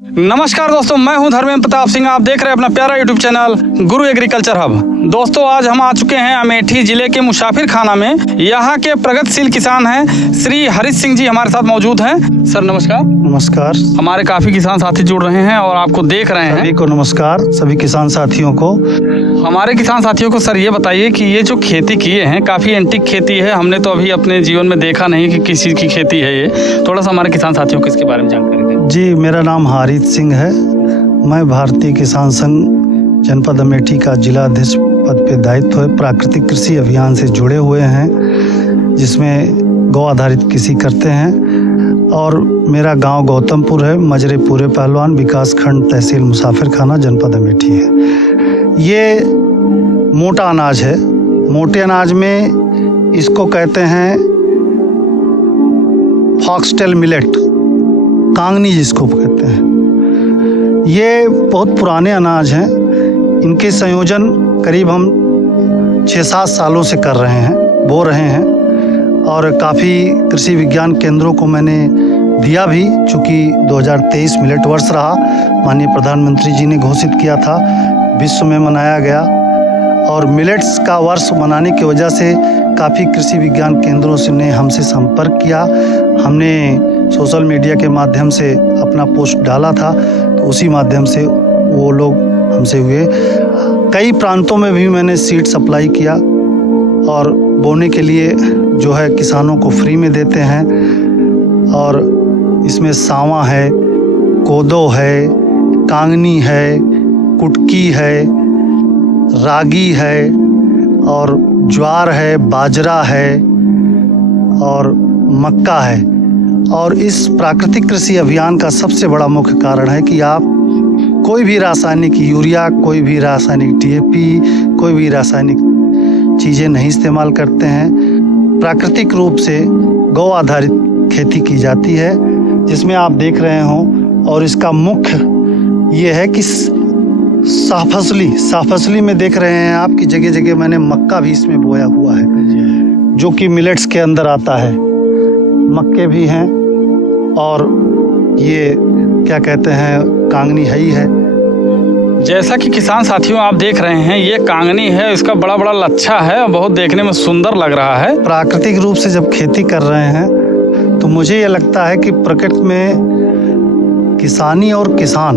नमस्कार दोस्तों, मैं हूं धर्मेंद्र प्रताप सिंह। आप देख रहे हैं अपना प्यारा यूट्यूब चैनल गुरु एग्रीकल्चर हब। दोस्तों, आज हम आ चुके हैं अमेठी जिले के मुसाफिर खाना में। यहाँ के प्रगतिशील किसान हैं श्री हरीश सिंह जी हमारे साथ मौजूद हैं। सर नमस्कार। नमस्कार। हमारे काफी किसान साथी जुड़ रहे हैं और आपको देख रहे हैं। सभी को नमस्कार, सभी किसान साथियों को। हमारे किसान साथियों को सर ये बताइए कि ये जो खेती किए हैं काफी एंटीक खेती है। हमने तो अभी अपने जीवन में देखा नहीं कि किस चीज की खेती है ये। थोड़ा सा हमारे किसान साथियों को इसके बारे में जानकारी दें। जी, मेरा नाम हरीश सिंह है। मैं भारतीय किसान संघ जनपद अमेठी का जिला अध्यक्ष पद पे दायित्व है। प्राकृतिक कृषि अभियान से जुड़े हुए हैं, जिसमें गौ आधारित कृषि करते हैं। और मेरा गांव गौतमपुर है, मजरे पूरे पहलवान, विकास खंड, तहसील मुसाफिर खाना, जनपद अमेठी है। ये मोटा अनाज है। मोटे अनाज में इसको कहते हैं फॉक्सटेल मिलेट, कांगनी जिसको कहते हैं। ये बहुत पुराने अनाज हैं। इनके संयोजन करीब हम 6-7 सालों से कर रहे हैं, बो रहे हैं। और काफ़ी कृषि विज्ञान केंद्रों को मैंने दिया भी, चूँकि 2023 मिलेट वर्ष रहा। माननीय प्रधानमंत्री जी ने घोषित किया था, विश्व में मनाया गया। और मिलेट्स का वर्ष मनाने की वजह से काफ़ी कृषि विज्ञान केंद्रों से ने हमसे संपर्क किया। हमने सोशल मीडिया के माध्यम से अपना पोस्ट डाला था, तो उसी माध्यम से वो लोग हमसे हुए। कई प्रांतों में भी मैंने सीड सप्लाई किया और बोने के लिए जो है किसानों को फ्री में देते हैं। और इसमें सांवा है, कोदो है, कांगनी है, कुटकी है, रागी है, और ज्वार है, बाजरा है और मक्का है। और इस प्राकृतिक कृषि अभियान का सबसे बड़ा मुख्य कारण है कि आप कोई भी रासायनिक यूरिया, कोई भी रासायनिक DAP, कोई भी रासायनिक चीज़ें नहीं इस्तेमाल करते हैं। प्राकृतिक रूप से गौ आधारित खेती की जाती है, जिसमें आप देख रहे हों। और इसका मुख्य ये है कि साहफसली में देख रहे हैं आप कि जगह जगह मैंने मक्का भी इसमें बोया हुआ है, जो कि मिलेट्स के अंदर आता है। मक्के भी हैं और ये क्या कहते हैं, कांगनी है ही है। जैसा कि किसान साथियों आप देख रहे हैं, ये कांगनी है। इसका बड़ा बड़ा लच्छा है और बहुत देखने में सुंदर लग रहा है। प्राकृतिक रूप से जब खेती कर रहे हैं तो मुझे ये लगता है कि प्रकृति में किसानी और किसान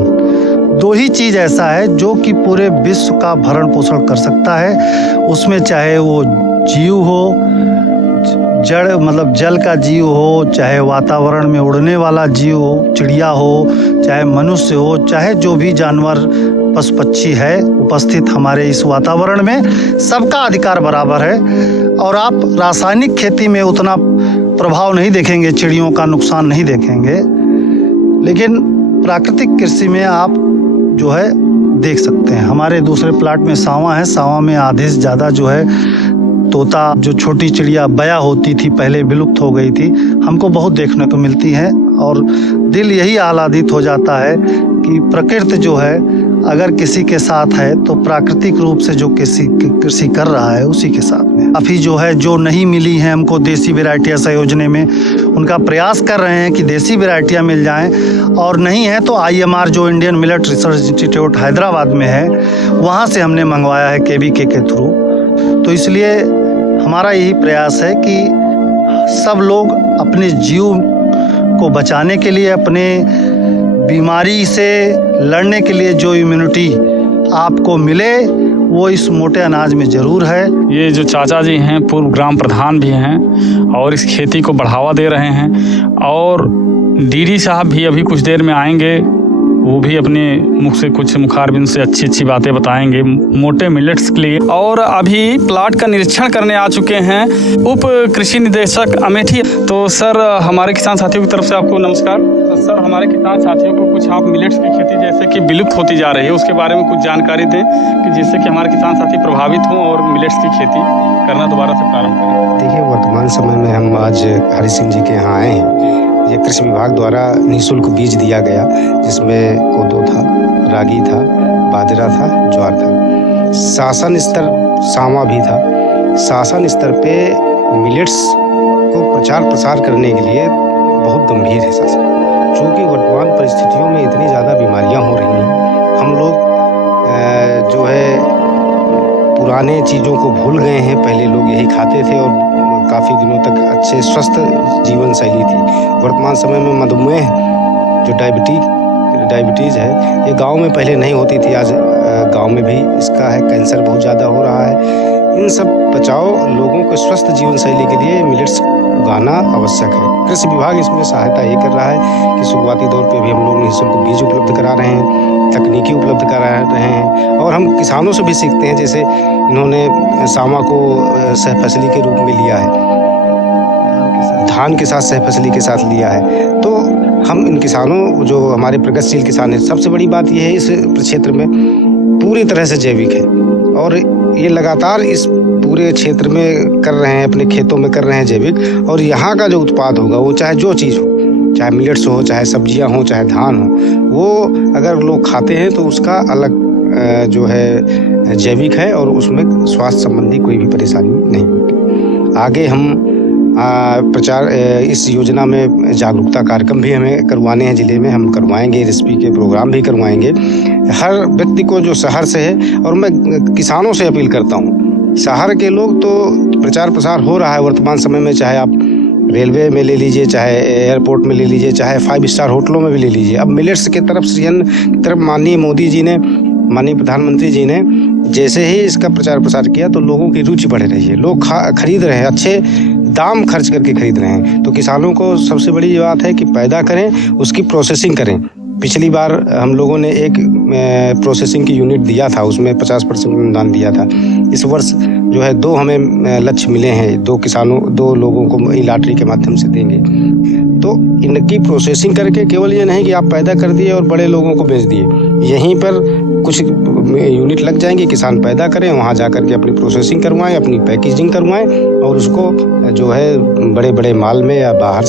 दो ही चीज़ ऐसा है जो कि पूरे विश्व का भरण पोषण कर सकता है। उसमें चाहे वो जीव हो, जड़ मतलब जल का जीव हो, चाहे वातावरण में उड़ने वाला जीव हो, चिड़िया हो, चाहे मनुष्य हो, चाहे जो भी जानवर पशु पक्षी है उपस्थित हमारे इस वातावरण में, सबका अधिकार बराबर है। और आप रासायनिक खेती में उतना प्रभाव नहीं देखेंगे, चिड़ियों का नुकसान नहीं देखेंगे, लेकिन प्राकृतिक कृषि में आप जो है देख सकते हैं। हमारे दूसरे प्लाट में सांवा है। सांवा में आधे से ज़्यादा जो है तोता, जो छोटी चिड़िया बया होती थी पहले, विलुप्त हो गई थी, हमको बहुत देखने को मिलती है। और दिल यही आह्लादित हो जाता है कि प्रकृति जो है अगर किसी के साथ है तो प्राकृतिक रूप से जो कृषि कर रहा है उसी के साथ में। काफ़ी जो है जो नहीं मिली हैं हमको देसी वेराइटियाँ संयोजने में, उनका प्रयास कर रहे हैं कि देसी वेराइटियाँ मिल जाएं। और नहीं है तो IMR जो Indian millet research institute Hyderabad में है, वहाँ से हमने मंगवाया है KVK के थ्रू। तो इसलिए हमारा यही प्रयास है कि सब लोग अपने जीव को बचाने के लिए, अपने बीमारी से लड़ने के लिए जो इम्यूनिटी आपको मिले, वो इस मोटे अनाज में ज़रूर है। ये जो चाचा जी हैं पूर्व ग्राम प्रधान भी हैं और इस खेती को बढ़ावा दे रहे हैं। और DD साहब भी अभी कुछ देर में आएंगे, वो भी अपने मुख से कुछ मुखारबिन से अच्छी अच्छी बातें बताएंगे मोटे मिलेट्स के लिए। और अभी प्लाट का निरीक्षण करने आ चुके हैं उप कृषि निदेशक अमेठी। तो सर, हमारे किसान साथियों की तरफ से आपको नमस्कार। तो सर, हमारे किसान साथियों को कुछ आप मिलेट्स की खेती जैसे कि विलुप्त होती जा रही है उसके बारे में कुछ जानकारी दें, कि जिससे कि हमारे किसान साथी प्रभावित हों और मिलेट्स की खेती करना दोबारा से प्रारंभ करें। देखिए, वर्तमान समय में हम आज हरीश सिंह जी के यहाँ आए हैं। ये कृषि विभाग द्वारा निःशुल्क बीज दिया गया, जिसमें कोदो था, रागी था, बाजरा था, ज्वार था। शासन स्तर सांवा भी था। शासन स्तर पे मिलेट्स को प्रचार प्रसार करने के लिए बहुत गंभीर है शासन। चूँकि वर्तमान परिस्थितियों में इतनी ज़्यादा पुराने चीज़ों को भूल गए हैं। पहले लोग यही खाते थे और काफ़ी दिनों तक अच्छे स्वस्थ जीवन शैली थी। वर्तमान समय में मधुमेह जो डायबिटीज़ है, ये गांव में पहले नहीं होती थी, आज गांव में भी इसका है। कैंसर बहुत ज़्यादा हो रहा है। इन सब बचाव लोगों को स्वस्थ जीवन शैली के लिए मिलेट्स उगाना आवश्यक है। कृषि विभाग इसमें सहायता ये कर रहा है कि शुरुआती दौर पे भी हम लोग निःशुल्क बीज उपलब्ध करा रहे हैं, तकनीकी उपलब्ध करा रहे हैं और हम किसानों से भी सीखते हैं। जैसे इन्होंने सामा को सहफसली के रूप में लिया है, धान के साथ सहफसली के साथ लिया है। तो हम इन किसानों जो हमारे प्रगतिशील किसान हैं, सबसे बड़ी बात यह है इस क्षेत्र में पूरी तरह से जैविक है और ये लगातार इस पूरे क्षेत्र में कर रहे हैं, अपने खेतों में कर रहे हैं जैविक। और यहाँ का जो उत्पाद होगा वो चाहे जो चीज़ हो, चाहे मिलेट्स हो, चाहे सब्जियाँ हो, चाहे धान हो, वो अगर लोग खाते हैं तो उसका अलग जो है जैविक है और उसमें स्वास्थ्य संबंधी कोई भी परेशानी नहीं होगी। आगे हम प्रचार इस योजना में जागरूकता कार्यक्रम भी हमें करवाने हैं, ज़िले में हम करवाएंगे, रेसिपी के प्रोग्राम भी करवाएंगे हर व्यक्ति को जो शहर से है। और मैं किसानों से अपील करता हूँ, शहर के लोग तो प्रचार प्रसार हो रहा है वर्तमान समय में, चाहे आप रेलवे में ले लीजिए, चाहे एयरपोर्ट में ले लीजिए, चाहे 5 स्टार होटलों में भी ले लीजिए। अब मिलेट्स की तरफ माननीय मोदी जी ने, माननीय प्रधानमंत्री जी ने जैसे ही इसका प्रचार प्रसार किया तो लोगों की रुचि बढ़ रही है, लोग खरीद रहे हैं, अच्छे दाम खर्च करके खरीद रहे हैं। तो किसानों को सबसे बड़ी बात है कि पैदा करें, उसकी प्रोसेसिंग करें। पिछली बार हम लोगों ने एक प्रोसेसिंग की यूनिट दिया था, उसमें 50% अनुदान दिया था। इस वर्ष जो है 2 हमें लक्ष्य मिले हैं, 2 लोगों को लॉटरी के माध्यम से देंगे। तो इनकी प्रोसेसिंग करके केवल ये नहीं कि आप पैदा कर दिए और बड़े लोगों को बेच दिए, यहीं पर कुछ यूनिट लग जाएंगे, किसान पैदा करें, वहाँ जा कर के अपनी प्रोसेसिंग करवाएं, अपनी पैकेजिंग करवाएं और उसको जो है बड़े बड़े माल में या बाहर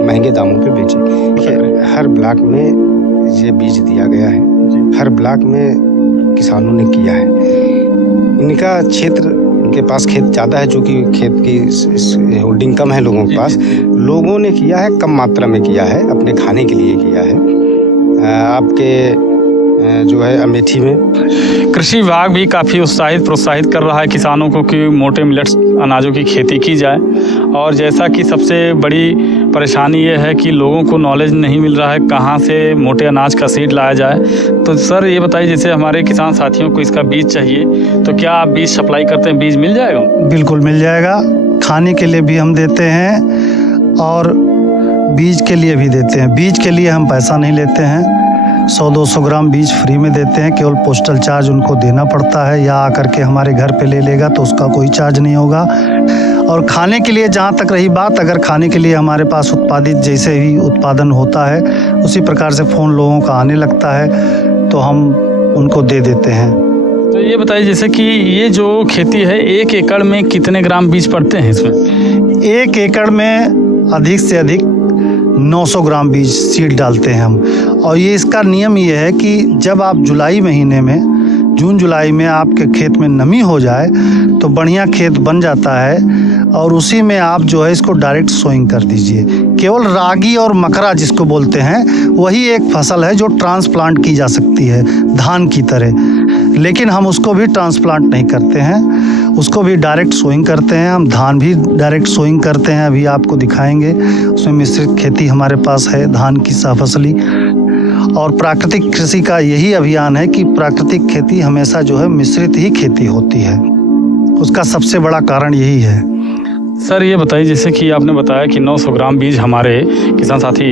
महंगे दामों पे बेचें। हर ब्लॉक में ये बीज दिया गया है, हर ब्लॉक में किसानों ने किया है। इनका क्षेत्र, इनके पास खेत ज़्यादा है, चूँकि खेत की होल्डिंग कम है लोगों के पास, लोगों ने किया है, कम मात्रा में किया है, अपने खाने के लिए किया है। आपके जो है अमेठी में कृषि विभाग भी काफ़ी प्रोत्साहित कर रहा है किसानों को कि मोटे मिलेट्स अनाजों की खेती की जाए। और जैसा कि सबसे बड़ी परेशानी ये है कि लोगों को नॉलेज नहीं मिल रहा है कहाँ से मोटे अनाज का सीड लाया जाए। तो सर ये बताइए, जैसे हमारे किसान साथियों को इसका बीज चाहिए तो क्या आप बीज सप्लाई करते हैं, बीज मिल जाएगा? बिल्कुल मिल जाएगा, खाने के लिए भी हम देते हैं और बीज के लिए भी देते हैं। बीज के लिए हम पैसा नहीं लेते हैं, 100-200 ग्राम बीज फ्री में देते हैं, केवल पोस्टल चार्ज उनको देना पड़ता है, या आकर के हमारे घर पे ले लेगा तो उसका कोई चार्ज नहीं होगा। और खाने के लिए जहाँ तक रही बात, अगर खाने के लिए हमारे पास उत्पादित जैसे ही उत्पादन होता है उसी प्रकार से फ़ोन लोगों का आने लगता है तो हम उनको दे देते हैं। तो ये बताइए, जैसे कि ये जो खेती है 1 एकड़ में कितने ग्राम बीज पड़ते हैं इसमें? 1 एकड़ में अधिक से अधिक 900 ग्राम बीज सीड डालते हैं हम। और ये इसका नियम ये है कि जब आप जुलाई महीने में, जून जुलाई में आपके खेत में नमी हो जाए तो बढ़िया खेत बन जाता है और उसी में आप जो है इसको डायरेक्ट सोइंग कर दीजिए। केवल रागी और मकरा जिसको बोलते हैं वही एक फसल है जो ट्रांसप्लांट की जा सकती है धान की तरह, लेकिन हम उसको भी ट्रांसप्लांट नहीं करते हैं, उसको भी डायरेक्ट सोइंग करते हैं। हम धान भी डायरेक्ट सोइंग करते हैं, अभी आपको दिखाएंगे। उसमें मिश्रित खेती हमारे पास है, धान की सहफसली। और प्राकृतिक कृषि का यही अभियान है कि प्राकृतिक खेती हमेशा जो है मिश्रित ही खेती होती है, उसका सबसे बड़ा कारण यही है। सर ये बताइए, जैसे कि आपने बताया कि 900 ग्राम बीज हमारे किसान साथी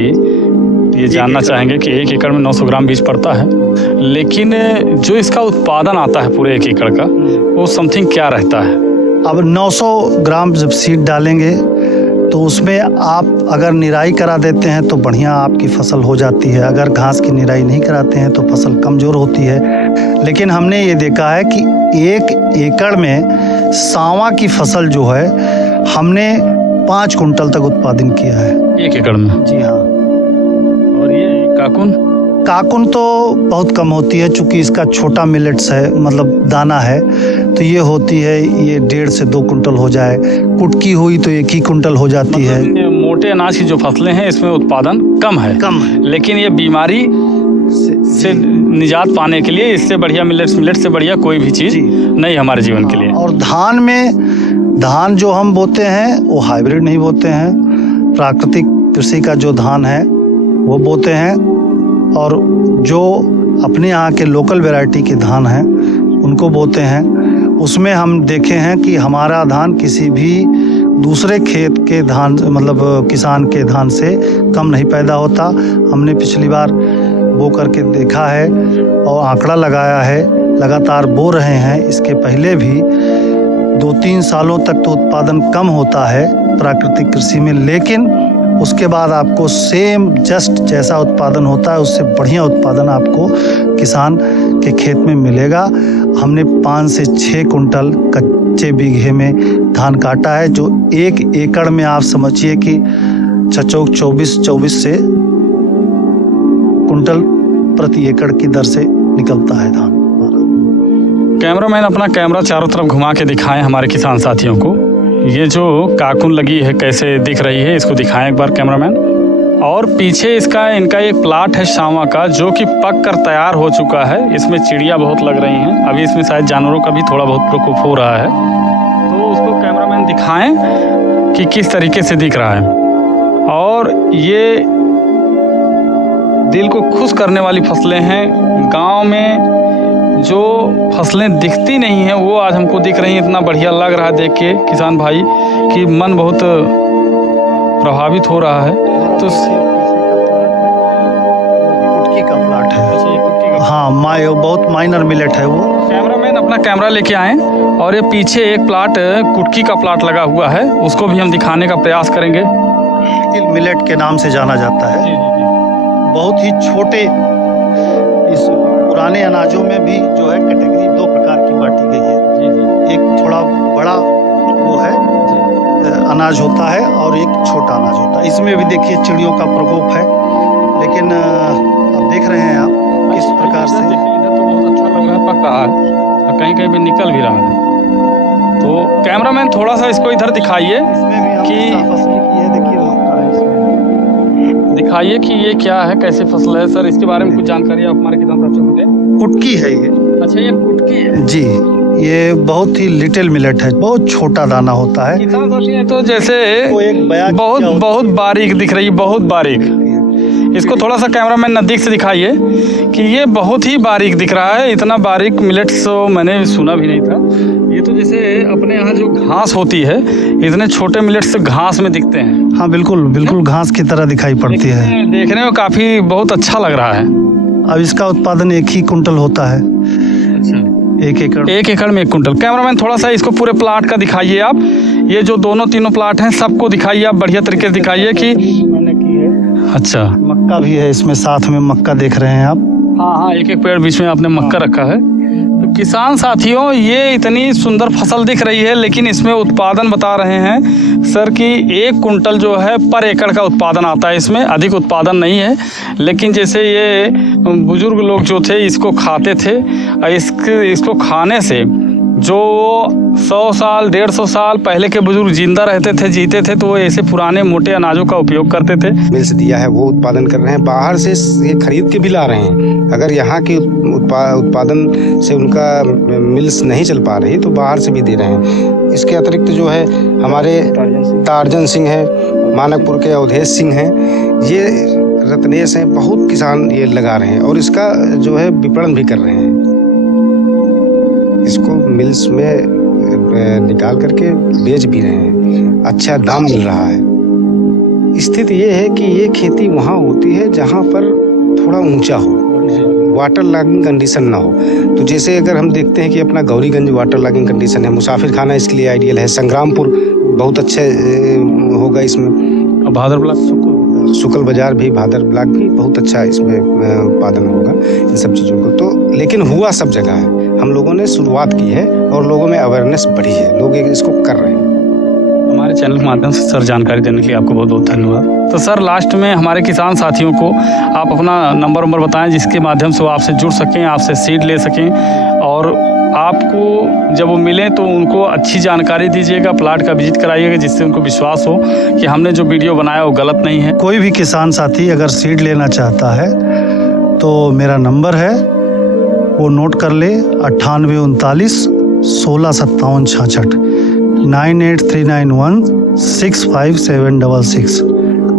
ये जानना चाहेंगे कि 1 एकड़ में 900 ग्राम बीज पड़ता है, लेकिन जो इसका उत्पादन आता है पूरे 1 एकड़ का वो समथिंग क्या रहता है? अब 900 ग्राम जब सीड डालेंगे तो उसमें आप अगर निराई करा देते हैं तो बढ़िया आपकी फसल हो जाती है, अगर घास की निराई नहीं कराते हैं तो फसल कमज़ोर होती है। लेकिन हमने ये देखा है कि 1 एकड़ में सावा की फसल जो है हमने 5 कुंटल तक उत्पादन किया है 1 एकड़ में। जी हाँ। और ये काकुन तो बहुत कम होती है, चूँकि इसका छोटा मिलेट्स है, मतलब दाना है, तो ये होती है ये 1.5 से 2 कुंटल हो जाए। कुटकी हुई तो 1 ही कुंटल हो जाती है। मोटे अनाज की जो फसलें हैं इसमें उत्पादन कम है, लेकिन ये बीमारी से निजात पाने के लिए इससे बढ़िया मिलेट से बढ़िया कोई भी चीज़ जी। नहीं हमारे जीवन के लिए। और धान जो हम बोते हैं वो हाइब्रिड नहीं बोते हैं, प्राकृतिक कृषि का जो धान है वो बोते हैं, और जो अपने यहाँ के लोकल वैरायटी के धान हैं उनको बोते हैं। उसमें हम देखे हैं कि हमारा धान किसी भी दूसरे खेत के धान मतलब किसान के धान से कम नहीं पैदा होता। हमने पिछली बार बो करके देखा है और आंकड़ा लगाया है, लगातार बो रहे हैं। इसके पहले भी 2-3 सालों तक तो उत्पादन कम होता है प्राकृतिक कृषि में, लेकिन उसके बाद आपको सेम जस्ट जैसा उत्पादन होता है उससे बढ़िया उत्पादन आपको किसान के खेत में मिलेगा। हमने 5 से 6 कुंटल कच्चे बीघे में धान काटा है, जो 1 एकड़ में आप समझिए कि 24 से कुंटल प्रति एकड़ की दर से निकलता है धान। कैमरामैन अपना कैमरा चारों तरफ घुमा के दिखाएं हमारे किसान साथियों को। ये जो काकुन लगी है कैसे दिख रही है, इसको दिखाएं एक बार कैमरामैन। और पीछे इनका एक प्लाट है शामा का, जो कि पक कर तैयार हो चुका है। इसमें चिड़िया बहुत लग रही हैं, अभी इसमें शायद जानवरों का भी थोड़ा बहुत प्रकोप हो रहा है, तो उसको कैमरामैन दिखाएं कि किस तरीके से दिख रहा है। और ये दिल को खुश करने वाली फसलें हैं। गांव में जो फसलें दिखती नहीं हैं वो आज हमको दिख रही हैं। इतना बढ़िया लग रहा है देख के किसान भाई कि मन बहुत प्रभावित हो रहा है। तो कुटकी का प्लाट है। हाँ, बहुत माइनर मिलेट है वो। कैमरामैन अपना कैमरा लेके आए और ये पीछे एक प्लाट कुटकी का प्लाट लगा हुआ है, उसको भी हम दिखाने का प्रयास करेंगे। मिलेट के नाम से जाना जाता है। बहुत ही छोटे, इस पुराने अनाजों में भी जो है कैटेगरी 2 प्रकार की बांटी गई है। एक थोड़ा बड़ा वो है अनाज होता है और एक छोटा अनाज होता है। इसमें भी देखिए चिड़ियों का प्रकोप है, लेकिन अब देख रहे हैं आप किस प्रकार से। इधर तो बहुत अच्छा लग रहा है, पक रहा है और कहीं कहीं भी निकल भी रहा है। तो कैमरामैन थोड़ा सा इसको इधर दिखाइए कि दिखाइए कि ये क्या है, कैसे फसल है। सर इसके बारे में कुछ जानकारी आप हमारे किसान साथियों को दें। कुटकी है ये। अच्छा, ये कुटकी है जी। ये बहुत ही लिटिल मिलेट है, बहुत छोटा दाना होता है। किसान साथी तो जैसे एक बहुत बारीक दिख रही है, बहुत बारीक। इसको थोड़ा सा कैमरामैन नज़दीक से दिखाइए कि ये बहुत ही बारीक दिख रहा है। इतना बारीक मिलेट्स तो मैंने सुना भी नहीं था। ये तो जैसे अपने यहाँ जो घास होती है, इतने छोटे मिलेट्स घास में दिखते हैं। हाँ बिल्कुल घास की तरह दिखाई पड़ती है। देखने में काफ़ी बहुत अच्छा लग रहा है। अब इसका उत्पादन 1 ही कुंटल होता है। अच्छा, 1 एकड़ में 1 कुंटल। कैमरामैन थोड़ा सा इसको पूरे प्लाट का दिखाइए आप। ये जो तीनों प्लाट हैं सबको दिखाइए आप, बढ़िया तरीके से दिखाइए कि मैंने की है। अच्छा, मक्का भी है इसमें, साथ में मक्का देख रहे हैं आप। हाँ, एक पेड़ बीच में आपने मक्का रखा है। तो किसान साथियों, ये इतनी सुंदर फसल दिख रही है, लेकिन इसमें उत्पादन बता रहे हैं सर कि 1 कुंटल जो है पर एकड़ का उत्पादन आता है। इसमें अधिक उत्पादन नहीं है, लेकिन जैसे ये बुजुर्ग लोग जो थे इसको खाते थे, इसको खाने से जो 100 साल 150 साल पहले के बुजुर्ग जिंदा रहते थे, जीते थे, तो वो ऐसे पुराने मोटे अनाजों का उपयोग करते थे। मिल्स दिया है वो उत्पादन कर रहे हैं, बाहर से ये खरीद के भी ला रहे हैं। अगर यहाँ के उत्पादन से उनका मिल्स नहीं चल पा रही तो बाहर से भी दे रहे हैं। इसके अतिरिक्त जो है हमारे टार्जन सिंह है, मानकपुर के अवधेश सिंह हैं, ये रत्नेश हैं, बहुत किसान ये लगा रहे हैं और इसका जो है विपणन भी कर रहे हैं। इसको मिल्स में निकाल करके बेच भी रहे हैं, अच्छा दाम मिल रहा है। स्थिति ये है कि ये खेती वहाँ होती है जहाँ पर थोड़ा ऊंचा हो, वाटर लॉगिंग कंडीशन ना हो। तो जैसे अगर हम देखते हैं कि अपना गौरीगंज वाटर लॉगिंग कंडीशन है, मुसाफिर खाना इसके लिए आइडियल है, संग्रामपुर बहुत अच्छे होगा इसमें, भादर ब्लॉक, शुक्ल बाजार भी, भादर ब्लॉक भी बहुत अच्छा इसमें उत्पादन होगा इन सब चीज़ों को। तो लेकिन हुआ सब जगह है, हम लोगों ने शुरुआत की है और लोगों में अवेयरनेस बढ़ी है, लोग इसको कर रहे हैं। हमारे चैनल के माध्यम से सर जानकारी देने के लिए आपको बहुत बहुत धन्यवाद। तो सर लास्ट में हमारे किसान साथियों को आप अपना नंबर बताएं जिसके माध्यम से वो आपसे जुड़ सकें, आपसे सीड ले सकें, और आपको जब वो मिलें तो उनको अच्छी जानकारी दीजिएगा, प्लाट का विजिट कराइएगा, जिससे उनको विश्वास हो कि हमने जो वीडियो बनाया वो गलत नहीं है। कोई भी किसान साथी अगर सीड लेना चाहता है तो मेरा नंबर है, वो नोट कर ले, 9839 1657 66, 9839165766।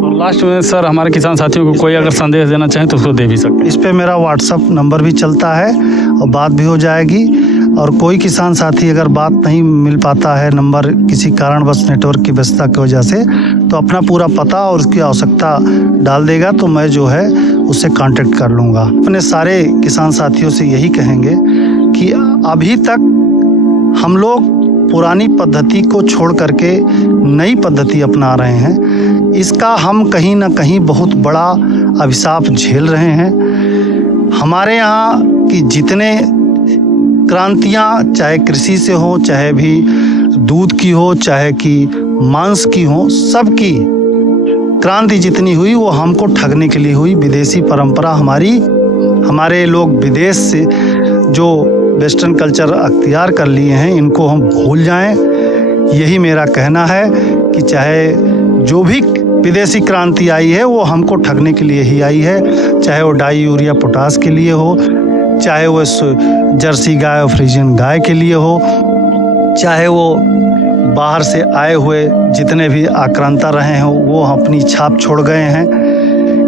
और लास्ट में सर हमारे किसान साथियों को कोई अगर संदेश देना चाहें तो उसको दे भी सकते हैं। इस पे मेरा व्हाट्सअप नंबर भी चलता है और बात भी हो जाएगी। और कोई किसान साथी अगर बात नहीं मिल पाता है, नंबर किसी कारणवश नेटवर्क की व्यवस्था की वजह से, तो अपना पूरा पता और उसकी आवश्यकता डाल देगा तो मैं जो है उससे कांटेक्ट कर लूँगा। अपने सारे किसान साथियों से यही कहेंगे कि अभी तक हम लोग पुरानी पद्धति को छोड़ करके नई पद्धति अपना रहे हैं। इसका हम कहीं ना कहीं बहुत बड़ा अभिशाप झेल रहे हैं। हमारे यहाँ की जितने क्रांतियाँ, चाहे कृषि से हो, चाहे भी दूध की हो, चाहे कि मांस की हो, सबकी क्रांति जितनी हुई वो हमको ठगने के लिए हुई। विदेशी परंपरा हमारे लोग विदेश से जो वेस्टर्न कल्चर अख्तियार कर लिए हैं, इनको हम भूल जाएं। यही मेरा कहना है कि चाहे जो भी विदेशी क्रांति आई है वो हमको ठगने के लिए ही आई है, चाहे वो डाई यूरिया पोटास के लिए हो, चाहे वो जर्सी गाय और फ्रीजियन गाय के लिए हो, चाहे वो बाहर से आए हुए जितने भी आक्रांता रहे हैं वो अपनी छाप छोड़ गए हैं।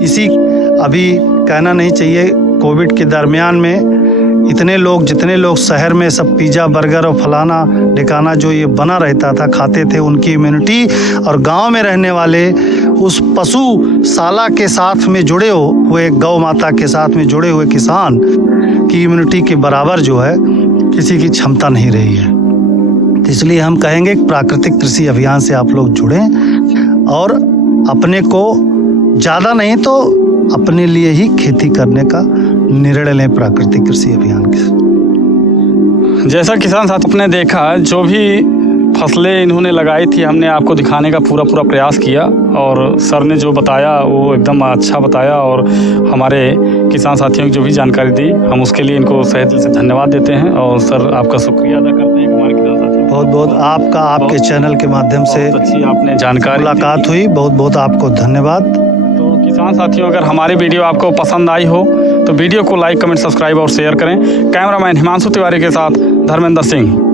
इसी अभी कहना नहीं चाहिए, कोविड के दरमियान में जितने लोग शहर में सब पिज़्ज़ा बर्गर और फलाना ढिकाना जो ये बना रहता था खाते थे, उनकी इम्यूनिटी और गांव में रहने वाले उस पशुशाला के साथ में जुड़े हुए, गौ माता के साथ में जुड़े हुए किसान की इम्यूनिटी के बराबर जो है किसी की क्षमता नहीं रही है। तो इसलिए हम कहेंगे कि प्राकृतिक कृषि अभियान से आप लोग जुड़ें और अपने को ज़्यादा नहीं तो अपने लिए ही खेती करने का निर्णय लें प्राकृतिक कृषि अभियान के। जैसा किसान साथ अपने देखा, जो भी फसलें इन्होंने लगाई थी हमने आपको दिखाने का पूरा प्रयास किया और सर ने जो बताया वो एकदम अच्छा बताया और हमारे किसान साथियों की जो भी जानकारी दी, हम उसके लिए इनको सही दिल से धन्यवाद देते हैं। और सर आपका शुक्रिया अदा करते हैं कि हमारे किसान साथियों बहुत बहुत आपका आपके चैनल के माध्यम से अच्छी आपने जानकारी मुलाकात हुई, बहुत बहुत आपको धन्यवाद। तो किसान साथियों, अगर हमारी वीडियो आपको पसंद आई हो तो वीडियो को लाइक, कमेंट, सब्सक्राइब और शेयर करें। कैमरामैन हिमांशु तिवारी के साथ धर्मेंद्र सिंह।